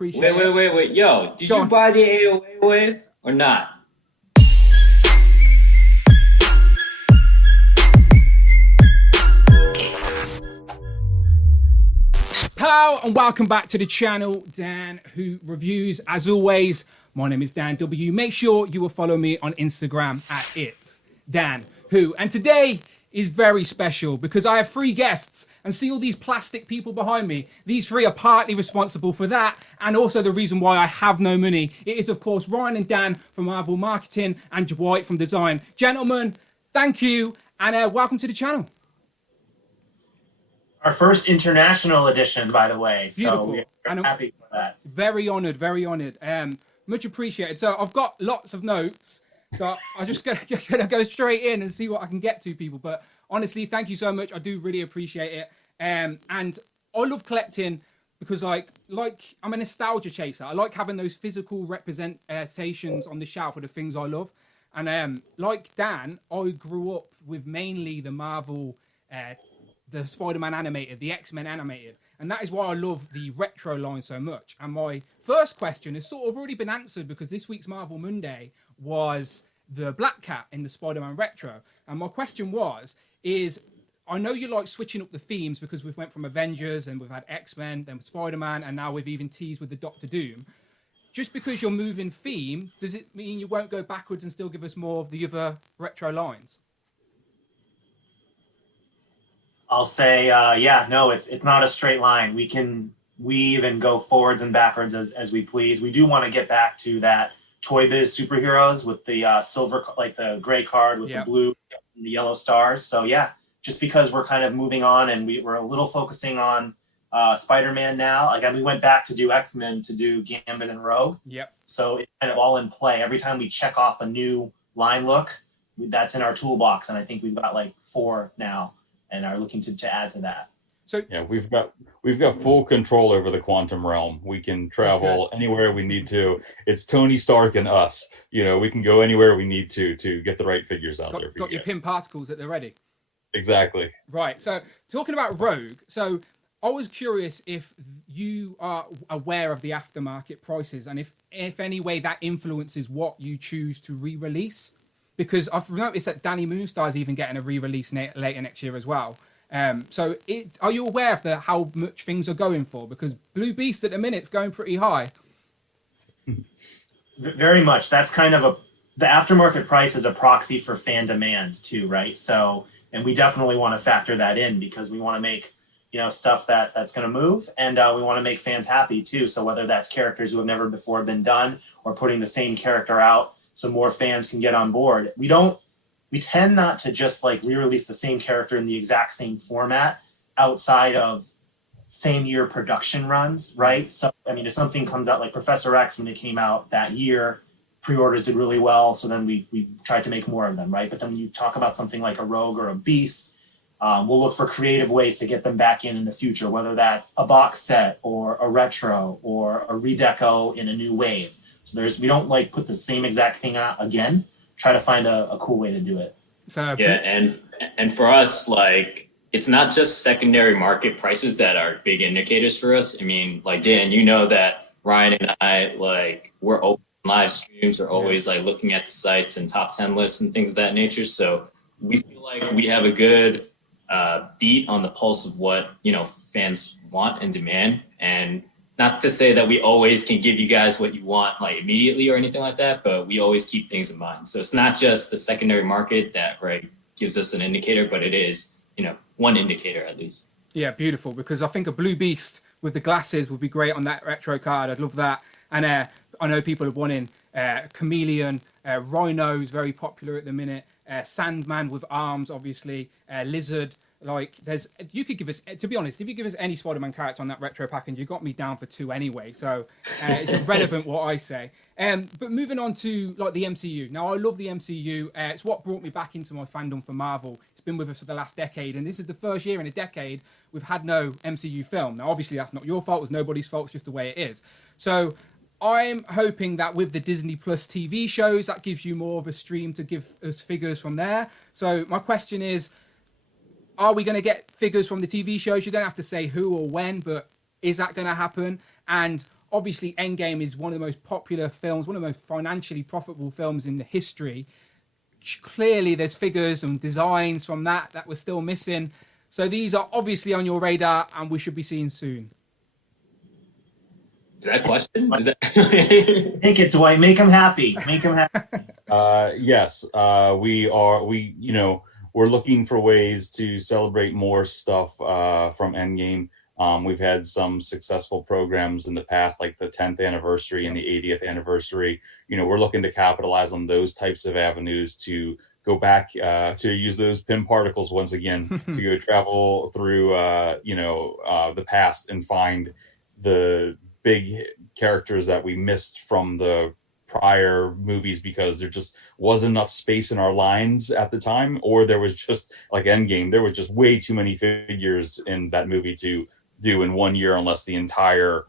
appreciate it. Wait. Yo, did you buy the AOA wave or not? Pow, and welcome back to the channel, Dan Who Reviews. As always, my name is Dan W. Make sure you will follow me on Instagram at It's Dan Who. And today is very special because I have three guests, and see all these plastic people behind me. These three are partly responsible for that, and also the reason why I have no money. It is, of course, Ryan and Dan from Marvel Marketing and Dwight from Design. Gentlemen, thank you, and welcome to the channel. Our first international edition, by the way. Beautiful. So we're happy for that. Very honoured, very honoured. Much appreciated. So I've got lots of notes, so I'm just gonna go straight in and see what I can get to, people. But honestly, thank you so much. I do really appreciate it. And I love collecting because like I'm a nostalgia chaser. I like having those physical representations on the shelf of the things I love. And like Dan, I grew up with mainly the Marvel, the Spider-Man animated, the X-Men animated. And that is why I love the retro line so much. And my first question has sort of already been answered because this week's Marvel Monday was the Black Cat in the Spider-Man retro. And my question is I know you like switching up the themes because we've went from Avengers and we've had X-Men, then Spider-Man, and now we've even teased with the Doctor Doom. Just because you're moving theme, does it mean you won't go backwards and still give us more of the other retro lines? I'll say, no, it's not a straight line. We can weave and go forwards and backwards as we please. We do want to get back to that Toy Biz superheroes with the silver, like the gray card with the blue and the yellow stars. So yeah, just because we're kind of moving on and we're a little focusing on Spider-Man now. Again, we went back to do X-Men to do Gambit and Rogue. Yep. So it's kind of all in play. Every time we check off a new line look, that's in our toolbox. And I think we've got like 4 now and are looking to add to that. So yeah, we've got full control over the quantum realm. We can travel anywhere we need to. It's Tony Stark and us. You know, we can go anywhere we need to get the right figures out there. Got your pin particles at the ready. Exactly. Right. So talking about Rogue, so I was curious if you are aware of the aftermarket prices and if any way that influences what you choose to re-release. Because I've noticed that Danny Moonstar is even getting a re-release later next year as well. So are you aware of how much things are going for? Because Blue Beast at the minute is going pretty high. Very much. That's kind of the aftermarket price is a proxy for fan demand too, right? So, and we definitely want to factor that in because we want to make, stuff that's going to move, and we want to make fans happy too. So whether that's characters who have never before been done or putting the same character out so more fans can get on board. We tend not to just like re-release the same character in the exact same format outside of same year production runs, right? So, I mean, if something comes out like Professor X, when it came out that year, pre-orders did really well. So then we tried to make more of them, right? But then when you talk about something like a Rogue or a Beast, we'll look for creative ways to get them back in the future, whether that's a box set or a retro or a redeco in a new wave. So we don't like put the same exact thing out again. Try to find a cool way to do it. So, yeah, and for us, like, it's not just secondary market prices that are big indicators for us. I mean, like Dan, that Ryan and I, like, we're open live streams, are always like looking at the sites and top 10 lists and things of that nature. So we feel like we have a good beat on the pulse of what fans want and demand. And not to say that we always can give you guys what you want like immediately or anything like that, but we always keep things in mind. So it's not just the secondary market that gives us an indicator, but it is, one indicator at least. Yeah, beautiful. Because I think a Blue Beast with the glasses would be great on that retro card. I'd love that. And I know people are wanting Chameleon, Rhino is very popular at the minute, Sandman with arms, obviously, Lizard. Like, you could give us, to be honest, if you give us any Spider-Man character on that retro package, you got me down for 2 anyway. So it's irrelevant what I say. But moving on to like the MCU. Now, I love the MCU. It's what brought me back into my fandom for Marvel. It's been with us for the last decade, and this is the first year in a decade we've had no MCU film. Now, obviously, that's not your fault. It's nobody's fault. It's just the way it is. So I'm hoping that with the Disney Plus TV shows, that gives you more of a stream to give us figures from there. So my question is, are we going to get figures from the TV shows? You don't have to say who or when, but is that going to happen? And obviously Endgame is one of the most popular films, one of the most financially profitable films in the history. Clearly there's figures and designs from that we're still missing. So these are obviously on your radar and we should be seeing soon. Is that a question? Is that Make it, Dwight. Make him happy. Make him happy. Yes, we're looking for ways to celebrate more stuff from Endgame. We've had some successful programs in the past, like the 10th anniversary and the 80th anniversary. We're looking to capitalize on those types of avenues to go back to use those PIM particles once again to go travel through the past and find the big characters that we missed from the prior movies because there just wasn't enough space in our lines at the time, or there was just, like Endgame, there was just way too many figures in that movie to do in 1 year unless the entire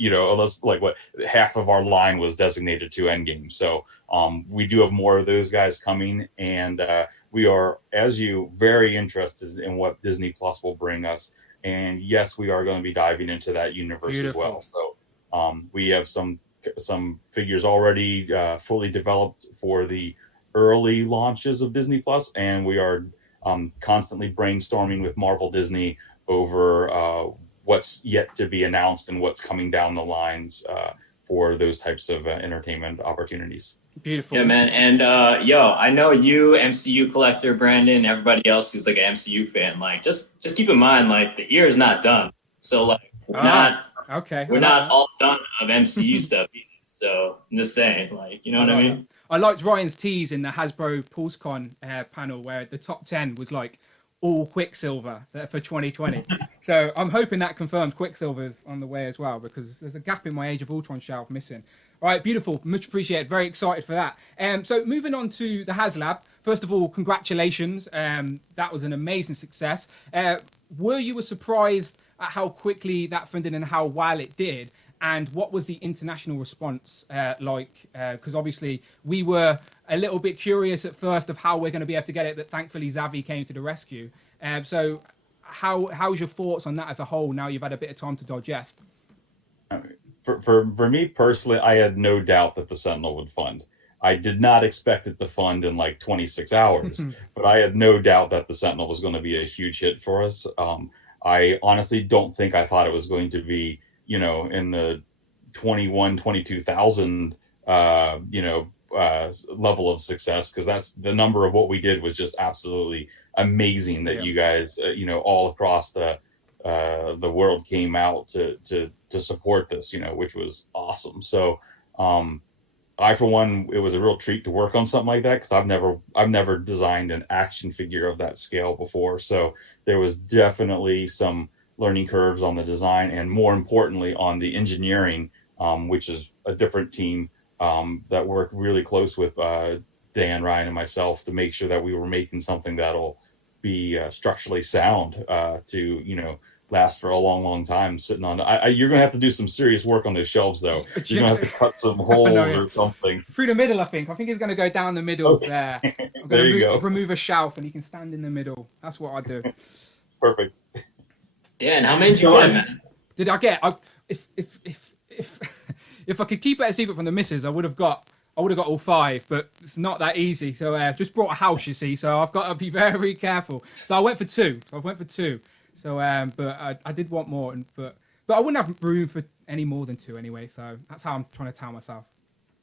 unless like what half of our line was designated to Endgame. So we do have more of those guys coming, and we are, as you, very interested in what Disney Plus will bring us. And yes, we are going to be diving into that universe Beautiful. as well. So we have some figures already fully developed for the early launches of Disney Plus, and we are constantly brainstorming with Marvel Disney over what's yet to be announced and what's coming down the lines for those types of entertainment opportunities. Beautiful. Yeah, man. And I know you, MCU collector Brandon, everybody else who's like an MCU fan, like just keep in mind, like the year is not done. So like we're not all done of MCU stuff either. So I'm just saying, like, you know what I mean? I liked Ryan's tease in the Hasbro PulseCon panel where the top 10 was like all Quicksilver for 2020. So I'm hoping that confirms Quicksilver's on the way as well, because there's a gap in my Age of Ultron shelf missing. All right, beautiful. Much appreciated. Very excited for that. So moving on to the Haslab. First of all, congratulations. That was an amazing success. Were you surprised at how quickly that funded and how well it did? And what was the international response like? Because obviously we were a little bit curious at first of how we're going to be able to get it, but thankfully Xavi came to the rescue. So how's your thoughts on that as a whole now you've had a bit of time to digest? For me personally, I had no doubt that the Sentinel would fund. I did not expect it to fund in like 26 hours, but I had no doubt that the Sentinel was going to be a huge hit for us. I honestly don't think I thought it was going to be, in the 22,000, level of success, because that's the number of what we did was just absolutely amazing that you guys, all across the world came out to support this, which was awesome. So I, for one, it was a real treat to work on something like that, because I've never designed an action figure of that scale before. So there was definitely some learning curves on the design, and more importantly on the engineering, which is a different team that worked really close with Dan, Ryan, and myself to make sure that we were making something that'll be structurally sound to last for a long time sitting on. You're gonna have to do some serious work on those shelves though. You're gonna have to cut some holes or something through the middle. I think it's gonna go down the middle there. I'm gonna remove a shelf and you can stand in the middle. That's what I do. Perfect. Dan, how many did you get, man? Did I get? If I could keep it a secret from the missus, I would have got all 5, but it's not that easy. So just brought a house, you see. So I've got to be very careful. So I went for 2. So but I did want more, but I wouldn't have room for any more than 2 anyway. So that's how I'm trying to tell myself.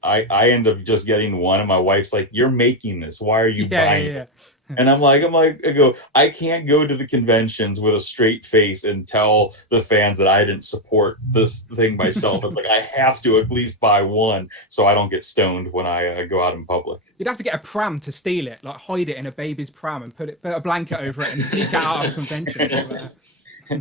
I end up just getting 1, and my wife's like, "You're making this. Why are you buying it?" And I can't go to the conventions with a straight face and tell the fans that I didn't support this thing myself. I'm like, I have to at least buy 1 so I don't get stoned when I go out in public. You'd have to get a pram to steal it, like hide it in a baby's pram and put a blanket over it and sneak it out of a convention.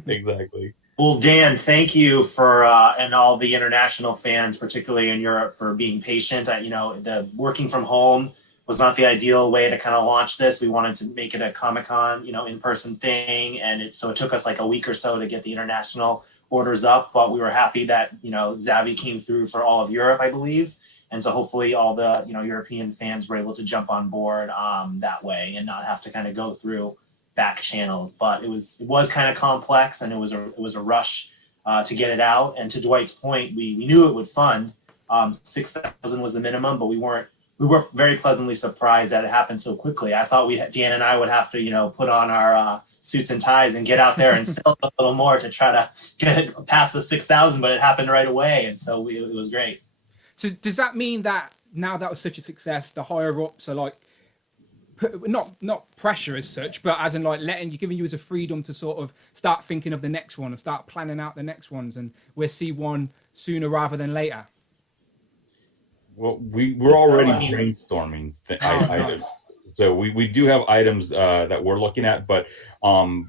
Exactly. Well, Dan, thank you for and all the international fans, particularly in Europe, for being patient. The working from home was not the ideal way to kind of launch this. We wanted to make it a Comic-Con, in-person thing, and so it took us like a week or so to get the international orders up. But we were happy that Xavi came through for all of Europe, I believe, and so hopefully all the European fans were able to jump on board that way and not have to kind of go through back channels. But it was kind of complex, and it was a rush to get it out. And to Dwight's point, we knew it would fund. 6,000 was the minimum, but we were very pleasantly surprised that it happened so quickly. I thought Dan and I would have to, put on our suits and ties and get out there and sell a little more to try to get it past the 6,000, but it happened right away. And so it was great. So does that mean that now that was such a success, the higher ups are like, not pressure as such, but as in like giving you as a freedom to sort of start thinking of the next one and start planning out the next ones, and we'll see one sooner rather than later? Well, we're already brainstorming items. So we do have items that we're looking at, but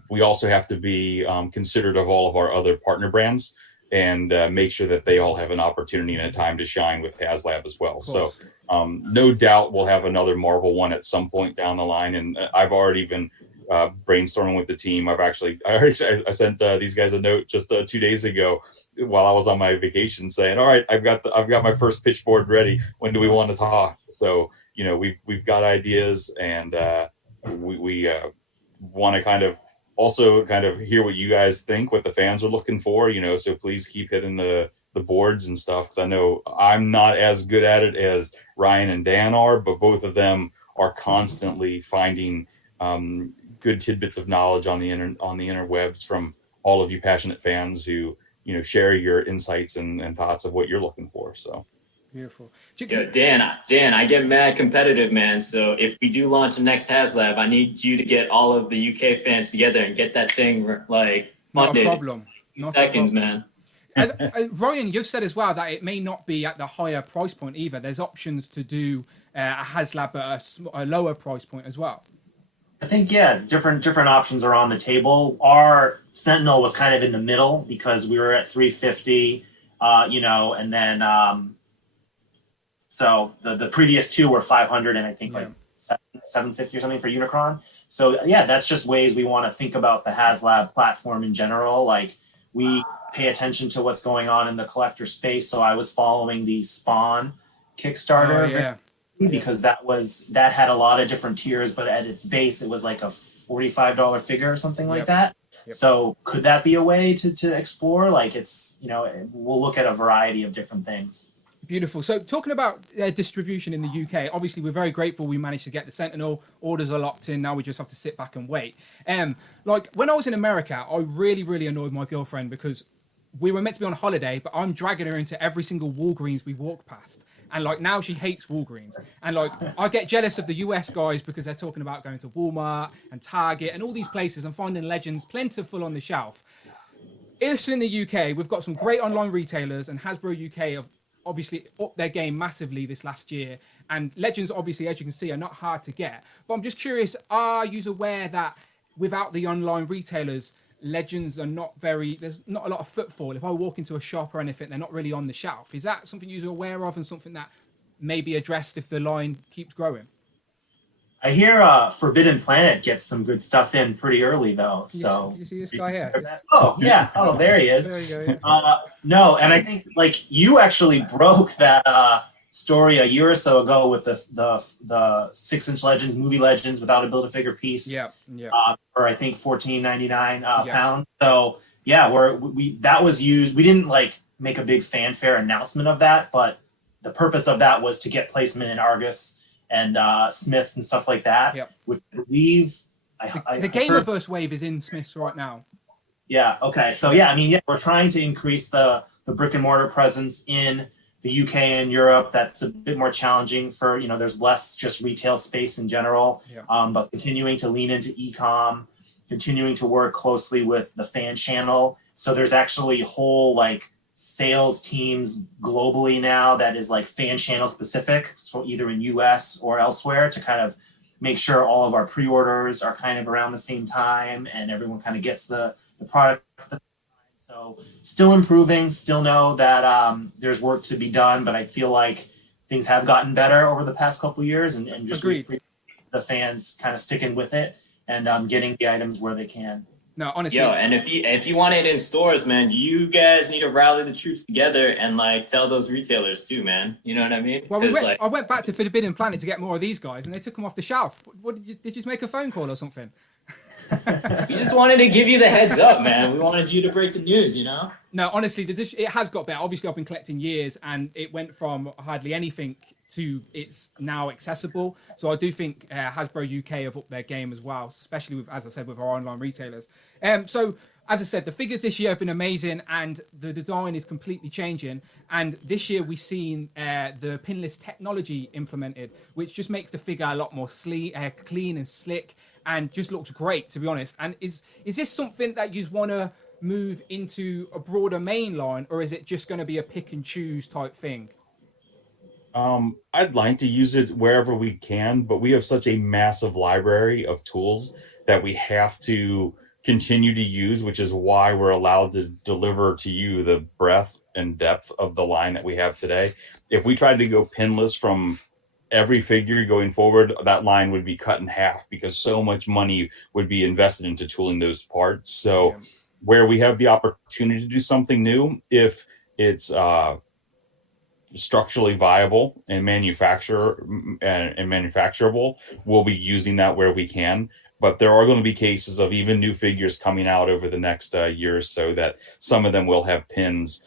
we also have to be considerate of all of our other partner brands and make sure that they all have an opportunity and a time to shine with Haslab as well. So no doubt we'll have another Marvel one at some point down the line. And I've already been brainstorming with the team. I sent these guys a note just 2 days ago while I was on my vacation saying, all right, I've got my first pitch board ready. When do we want to talk? So, we've got ideas, and we want to kind of hear what you guys think, what the fans are looking for, so please keep hitting the boards and stuff, because I know I'm not as good at it as Ryan and Dan are, but both of them are constantly finding good tidbits of knowledge on the interwebs from all of you passionate fans who share your insights and thoughts of what you're looking for. So beautiful. Yo, Dan, I get mad competitive, man. So if we do launch the next Haslab, I need you to get all of the UK fans together and get that thing like funded. Not a problem. Not Seconds, a problem. man. Ryan, you've said as well that it may not be at the higher price point either. There's options to do a Haslab at a lower price point as well. I think, different options are on the table. Our Sentinel was kind of in the middle because we were at 350, and then so the previous two were 500 and I think like 750 or something for Unicron. So that's just ways we want to think about the Haslab platform in general. Like, we pay attention to what's going on in the collector space. So I was following the Spawn Kickstarter. Because that had a lot of different tiers, but at its base it was like a $45 figure or something like that. So could that be a way to explore? Like, it's we'll look at a variety of different things. Beautiful. So talking about distribution in the UK, obviously we're very grateful we managed to get the Sentinel. Orders are locked in. Now we just have to sit back and wait. Like when I was in America, I really annoyed my girlfriend because we were meant to be on holiday, but I'm dragging her into every single Walgreens we walk past. And like now she hates Walgreens. And like I get jealous of the US guys because they're talking about going to Walmart and Target and all these places and finding Legends plentiful on the shelf. If in the UK, we've got some great online retailers, and Hasbro UK have obviously upped their game massively this last year. And Legends, obviously, as you can see, are not hard to get. But I'm just curious, are you aware that without the online retailers, Legends are there's not a lot of footfall. If I walk into a shop or anything, they're not really on the shelf. Is that something you're aware of and something that may be addressed if the line keeps growing? I hear Forbidden Planet gets some good stuff in pretty early though. Can you see this guy here? Oh yeah. Oh, there he is. There you go. Yeah. No, and I think like you actually broke that story a year or so ago with the 6-inch Legends, movie Legends without a Build-A-Figure piece. Yeah. For I think $14.99 pounds. So that was used. We didn't like make a big fanfare announcement of that, but the purpose of that was to get placement in Argus and Smiths and stuff like that. Yep. Which I believe the Gamerverse wave is in Smiths right now. Yeah. Okay. So we're trying to increase the brick and mortar presence in the UK and Europe. That's a bit more challenging for there's less just retail space in general. Yeah. But continuing to lean into e-com, continuing to work closely with the fan channel. So there's actually whole like sales teams globally now that is like fan channel specific, so either in US or elsewhere, to kind of make sure all of our pre-orders are kind of around the same time and everyone kind of gets the product. So still improving, still know that there's work to be done, but I feel like things have gotten better over the past couple of years, and just the fans kind of sticking with it and getting the items where they can. No, honestly. Yo, and if you want it in stores, man, you guys need to rally the troops together and like tell those retailers too, man. You know what I mean? Well, I went back to Forbidden Planet to get more of these guys, and they took them off the shelf. What did you just make a phone call or something? We just wanted to give you the heads up, man. We wanted you to break the news, No, honestly, it has got better. Obviously, I've been collecting years, and it went from hardly anything to it's now accessible. So I do think Hasbro UK have upped their game as well, especially with, as I said, with our online retailers. So as I said, the figures this year have been amazing, and the design is completely changing. And this year we've seen the pinless technology implemented, which just makes the figure a lot more clean and slick, and just looks great, to be honest. And is this something that you want to move into a broader main line, or is it just going to be a pick and choose type thing? I'd like to use it wherever we can, but we have such a massive library of tools that we have to continue to use, which is why we're allowed to deliver to you the breadth and depth of the line that we have today. If we tried to go pinless from every figure going forward, that line would be cut in half because so much money would be invested into tooling those parts. So where we have the opportunity to do something new, if it's structurally viable and manufacturable, we'll be using that where we can. But there are going to be cases of even new figures coming out over the next year or so that some of them will have pins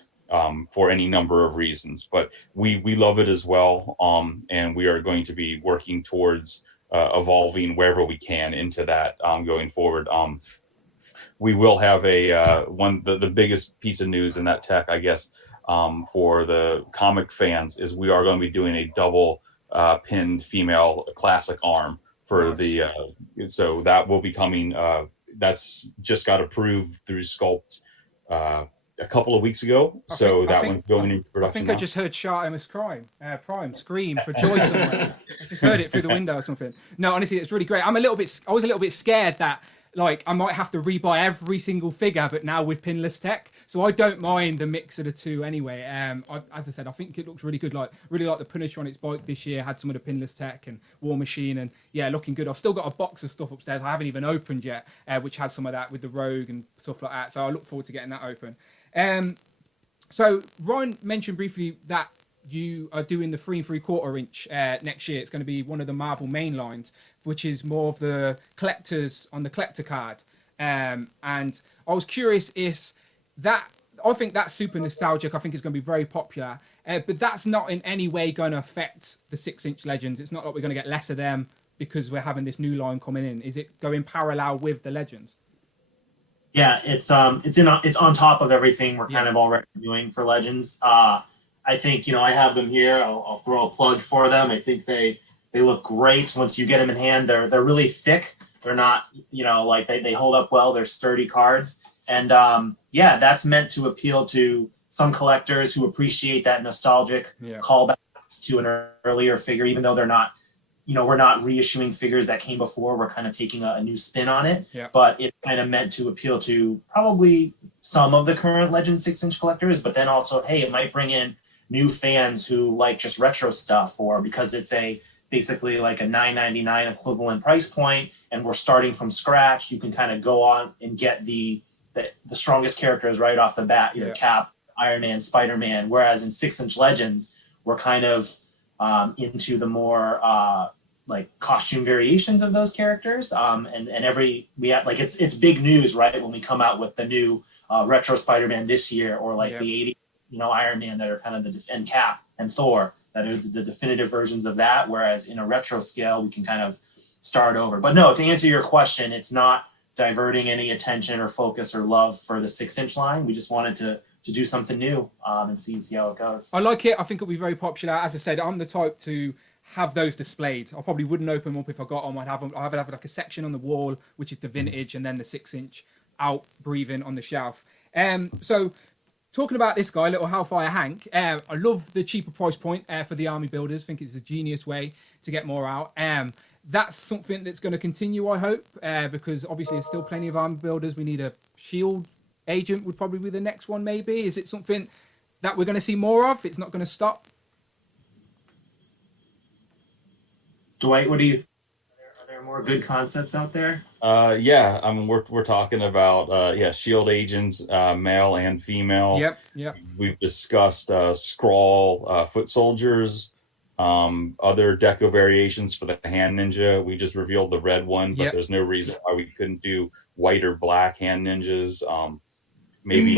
for any number of reasons. But we love it as well, and we are going to be working towards evolving wherever we can into that going forward. We will have the biggest piece of news in that tech, I guess, for the comic fans is we are going to be doing a double pinned female classic arm for the so that will be coming. That's just got approved through Sculpt a couple of weeks ago. That one's going into production. I think now. I just heard Shartimus Prime scream for joy somewhere. I just heard it through the window or something. No, honestly, it's really great. I was a little bit scared that like I might have to rebuy every single figure, but now with pinless tech. So I don't mind the mix of the two anyway. As I said, I think it looks really good. Like really like the Punisher on its bike this year had some of the pinless tech and War Machine, and yeah, looking good. I've still got a box of stuff upstairs I haven't even opened yet, which has some of that with the Rogue and stuff like that. So I look forward to getting that open. So Ryan mentioned briefly that you are doing the 3 3/4 inch next year. It's going to be one of the Marvel main lines, which is more of the collectors on the collector card. And I was curious if that, I think that's super nostalgic. I think it's going to be very popular, but that's not in any way going to affect the 6-inch Legends. It's not like we're going to get less of them because we're having this new line coming in. Is it going parallel with the Legends? Yeah, it's on top of everything we're kind of already doing for Legends. I think, I have them here. I'll throw a plug for them. I think they look great once you get them in hand. They're really thick. They're not, like they hold up well. They're sturdy cards. And that's meant to appeal to some collectors who appreciate that nostalgic callback to an earlier figure, even though they're not, we're not reissuing figures that came before. We're kind of taking a new spin on it. Yeah. But it's kind of meant to appeal to probably some of the current Legends 6-inch collectors, but then also, hey, it might bring in new fans who like just retro stuff, or because it's basically like a $9.99 equivalent price point and we're starting from scratch, you can kind of go on and get the strongest characters right off the bat, your Cap, Iron Man, Spider-Man, whereas in 6-inch Legends, we're kind of into the more like costume variations of those characters. It's big news, right? When we come out with the new retro Spider-Man this year, or like the 80s, Iron Man that are kind of and Cap and Thor that are the definitive versions of that. Whereas in a retro scale, we can kind of start over. But no, to answer your question, it's not diverting any attention or focus or love for the 6-inch line. We just wanted to do something new and see how it goes. I like it. I think it'll be very popular. As I said, I'm the type to have those displayed. I probably wouldn't open them up if I got them. I'd have like a section on the wall, which is the vintage, and then the 6-inch out breathing on the shelf. So talking about this guy, little Hellfire Hank, I love the cheaper price point for the army builders. I think it's a genius way to get more out. That's something that's going to continue, I hope, because obviously there's still plenty of army builders. We need a shield agent would probably be the next one, maybe. Is it something that we're going to see more of? It's not going to stop? Dwight, are there more good concepts out there? I mean, we're talking about shield agents, male and female. Yep. We've discussed Skrull, foot soldiers, other deco variations for the hand ninja. We just revealed the red one, but there's no reason why we couldn't do white or black hand ninjas. Maybe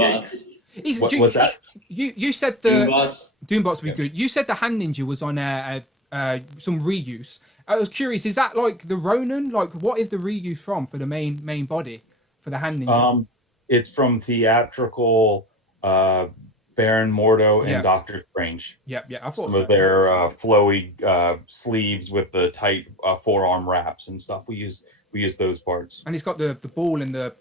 What's that? You said the Doombots. Doombots would be Yeah. good. You said the Hand Ninja was on some reuse. I was curious, is that like the Ronin? Like, what is the reuse from for the main body for the Hand Ninja? It's from theatrical Baron Mordo and Yeah. Doctor Strange. Yeah, I thought Some so. of their flowy sleeves with the tight forearm wraps and stuff. We use those parts. And it's got the ball and the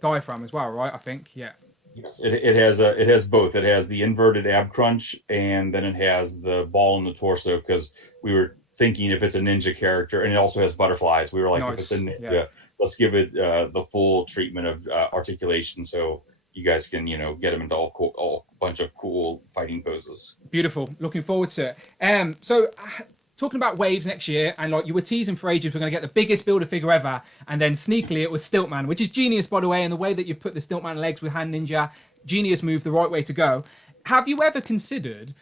diaphragm as well, right? I think. Yeah. Yes, it has both. It has the inverted ab crunch, and then it has the ball in the torso, because we were thinking if it's a ninja character, and it also has butterflies. We were like, if it's a Nice. ninja, Yeah. let's give it the full treatment of articulation, so you guys can get them into all bunch of cool fighting poses. Beautiful. Looking forward to it. Talking about waves next year, and like you were teasing for ages, we're going to get the biggest builder figure ever, and then sneakily it was Stiltman, which is genius, by the way, and the way that you've put the Stiltman legs with Hand Ninja, genius move, the right way to go. Have you ever considered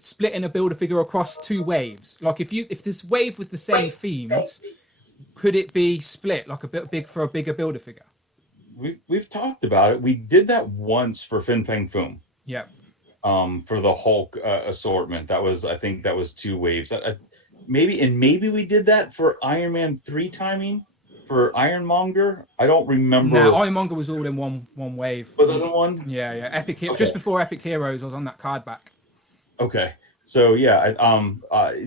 splitting a builder figure across two waves? Like if this wave with the same themes, could it be split like a bit big for a bigger builder figure? We've talked about it. We did that once for Fin Fang Foom. Yeah. For the Hulk assortment. I think that was two waves. Maybe we did that for Iron Man 3 timing for Ironmonger. I don't remember. No, Ironmonger was all in one wave. Was it in one? Yeah. Epic Hero. Okay. Just before Epic Heroes, I was on that card back. Okay. So yeah,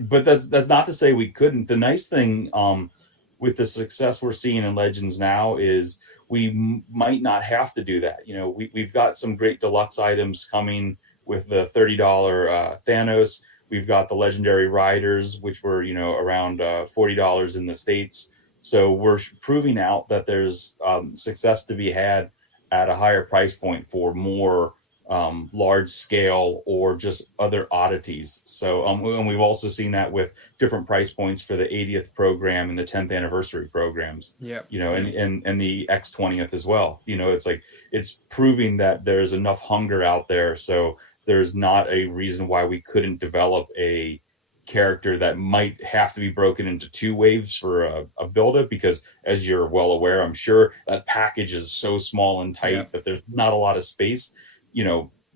but that's not to say we couldn't. The nice thing with the success we're seeing in Legends now is we might not have to do that. We've got some great deluxe items coming with the $30 Thanos. We've got the legendary riders, which were around $40 in the States. So we're proving out that there's success to be had at a higher price point for more large scale or just other oddities. So and we've also seen that with different price points for the 80th program and the 10th anniversary programs. Yeah. And the X20th as well. It's proving that there's enough hunger out there. So there's not a reason why we couldn't develop a character that might have to be broken into two waves for a build-up, because as you're well aware, I'm sure, that package is so small and tight that there's not a lot of space.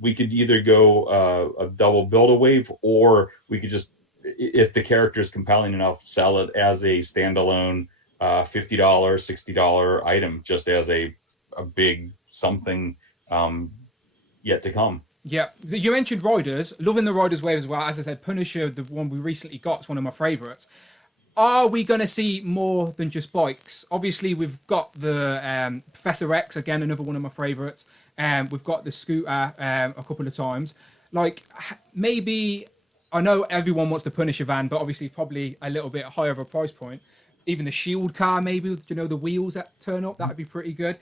We could either go a double build-a-wave, or we could just, if the character is compelling enough, sell it as a standalone $50, $60 item, just as a big something yet to come. Yeah, you mentioned Riders. Loving the Riders wave as well. As I said, Punisher, the one we recently got, is one of my favourites. Are we going to see more than just bikes? Obviously, we've got the Professor X, again, another one of my favourites. We've got the scooter a couple of times. Like, maybe, I know everyone wants the Punisher van, but obviously probably a little bit higher of a price point. Even the Shield car, maybe, with, the wheels that turn up, that would be pretty good.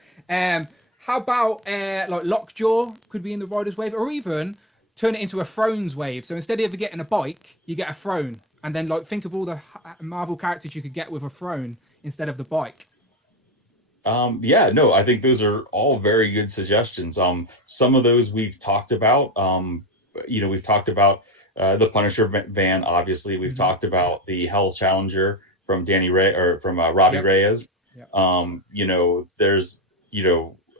How about like Lockjaw could be in the Riders wave, or even turn it into a Thrones wave. So instead of getting a bike, you get a throne, and then like think of all the Marvel characters you could get with a throne instead of the bike. I think those are all very good suggestions. Some of those we've talked about. We've talked about the Punisher van. Obviously, we've talked about the Hell Challenger from Robbie Reyes. Yep. There's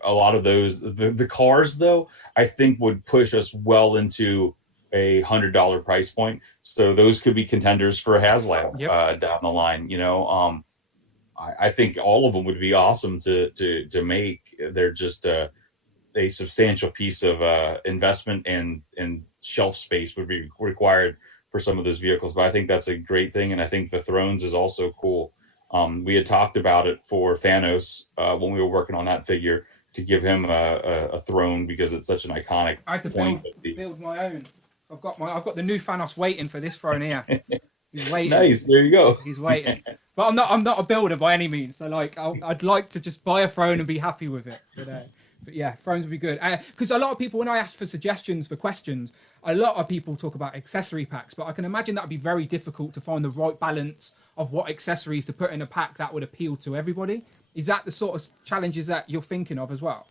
a lot of those. The cars, though, I think would push us well into a $100 price point. So those could be contenders for Haslab down the line. I think all of them would be awesome to make. They're just a substantial piece of investment and shelf space would be required for some of those vehicles. But I think that's a great thing, and I think the Thrones is also cool. We had talked about it for Thanos when we were working on that figure, to give him a throne, because it's such an iconic I had to point. build my own. I've got the new Thanos waiting for this throne here. He's waiting. Nice, there you go. He's waiting. But I'm not a builder by any means. So like I'd like to just buy a throne and be happy with it. But yeah, thrones would be good. Because a lot of people, when I ask for suggestions for questions, a lot of people talk about accessory packs. But I can imagine that would be very difficult to find the right balance of what accessories to put in a pack that would appeal to everybody. Is that the sort of challenges that you're thinking of as well?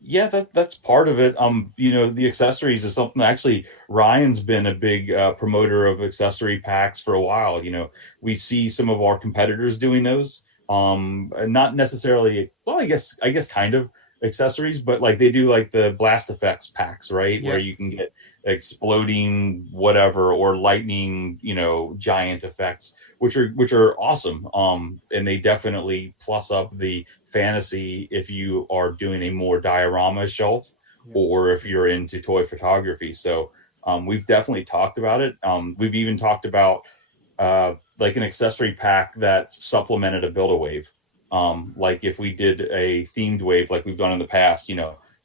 Yeah, that's part of it. The accessories is something actually Ryan's been a big promoter of accessory packs for a while. We see some of our competitors doing those. Not necessarily, well, I guess kind of. accessories, but like they do like the blast effects packs, right? Yeah. Where you can get exploding whatever or lightning, giant effects, which are awesome. And they definitely plus up the fantasy if you are doing a more diorama shelf or if you're into toy photography. So we've definitely talked about it. We've even talked about like an accessory pack that supplemented a Build-A-Wave. Like if we did a themed wave like we've done in the past,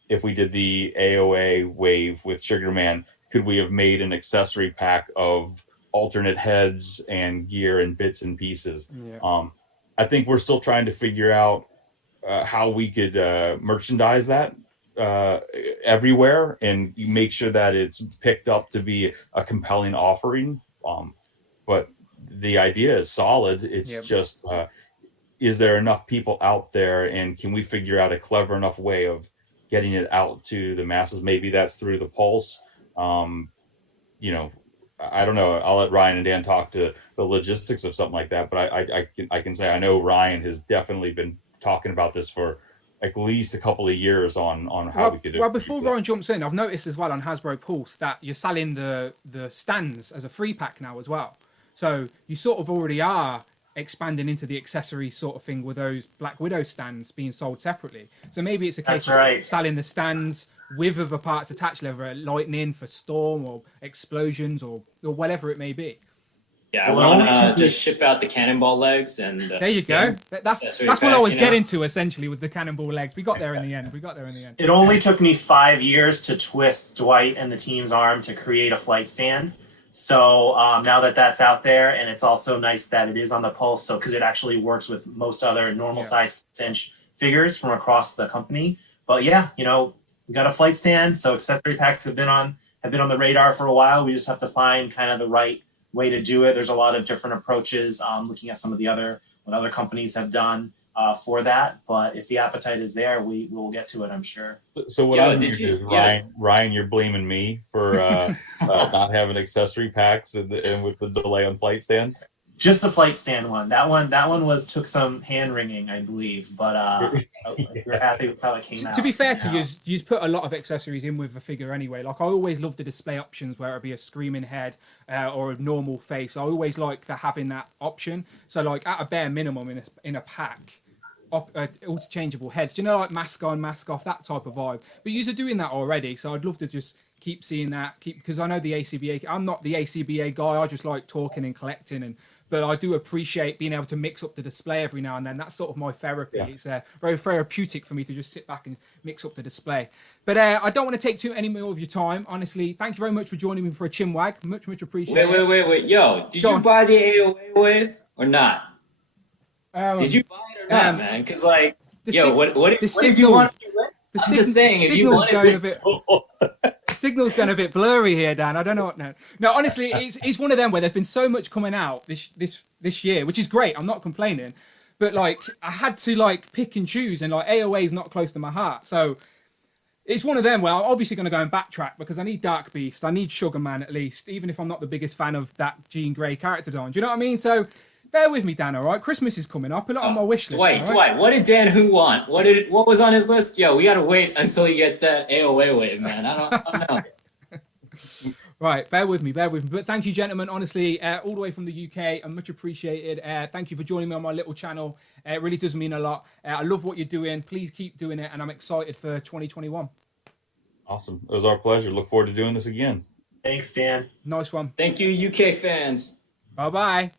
if we did the AOA wave with Sugar Man, could we have made an accessory pack of alternate heads and gear and bits and pieces? Yeah. I think we're still trying to figure out how we could merchandise that everywhere and make sure that it's picked up to be a compelling offering. But the idea is solid. It's just, is there enough people out there, and can we figure out a clever enough way of getting it out to the masses? Maybe that's through the Pulse. I don't know. I'll let Ryan and Dan talk to the logistics of something like that. But I can say I know Ryan has definitely been talking about this for at least a couple of years on how we could do it. Well, before Ryan jumps in, I've noticed as well on Hasbro Pulse that you're selling the stands as a free pack now as well. So you sort of already are expanding into the accessory sort of thing with those Black Widow stands being sold separately. So maybe it's a case of selling the stands with other parts attached, whether lightning for storm or explosions or whatever it may be. Yeah, I want to just ship out the cannonball legs and there you go. That's what I was getting to essentially, was the cannonball legs. We got there in the end. It only took me 5 years to twist Dwight and the team's arm to create a flight stand. So now that that's out there, and it's also nice that it is on the Pulse, so because it actually works with most other normal size 6-inch figures from across the company. But yeah, we got a flight stand, so accessory packs have been on the radar for a while. We just have to find kind of the right way to do it. There's a lot of different approaches, looking at some of what other companies have done for that. But if the appetite is there, we will get to it, I'm sure. So what I'm hearing is, Ryan, you're blaming me for not having accessory packs and with the delay on flight stands? Just the flight stand one. That one took some hand wringing, I believe, but we're happy with how it came out. To be fair to you, you've put a lot of accessories in with the figure anyway. Like I always love the display options, where it be a screaming head or a normal face. I always like having that option. So like at a bare minimum in a pack, interchangeable heads. Do you know, like mask on, mask off, that type of vibe? But you are doing that already, so I'd love to just keep seeing that. Because I know the ACBA. I'm not the ACBA guy. I just like talking and collecting but I do appreciate being able to mix up the display every now and then. That's sort of my therapy. Yeah. It's very therapeutic for me to just sit back and mix up the display. But I don't want to take any more of your time. Honestly, thank you very much for joining me for a chinwag. Much appreciated. Wait. Yo, did you buy the AOA wave or not? Did you buy it or not, man? Because what did you want to do? I'm just saying, if you wanted to... Signal's going a bit blurry here, Dan. I don't know what now. No, honestly, it's one of them where there's been so much coming out this year, which is great. I'm not complaining, but like I had to pick and choose, and AOA is not close to my heart, so it's one of them where I'm obviously going to go and backtrack because I need Dark Beast, I need Sugar Man at least, even if I'm not the biggest fan of that Jean Grey character design. Do you know what I mean? So bear with me, Dan. All right, Christmas is coming up. Put it on my wish list. Dwight, what did Dan Who want? What was on his list? Yo, we got to wait until he gets that AOA wave, man. I don't know. Right, bear with me. But thank you, gentlemen. Honestly, all the way from the UK, I'm much appreciated. Thank you for joining me on my little channel. It really does mean a lot. I love what you're doing. Please keep doing it, and I'm excited for 2021. Awesome. It was our pleasure. Look forward to doing this again. Thanks, Dan. Nice one. Thank you, UK fans. Bye-bye.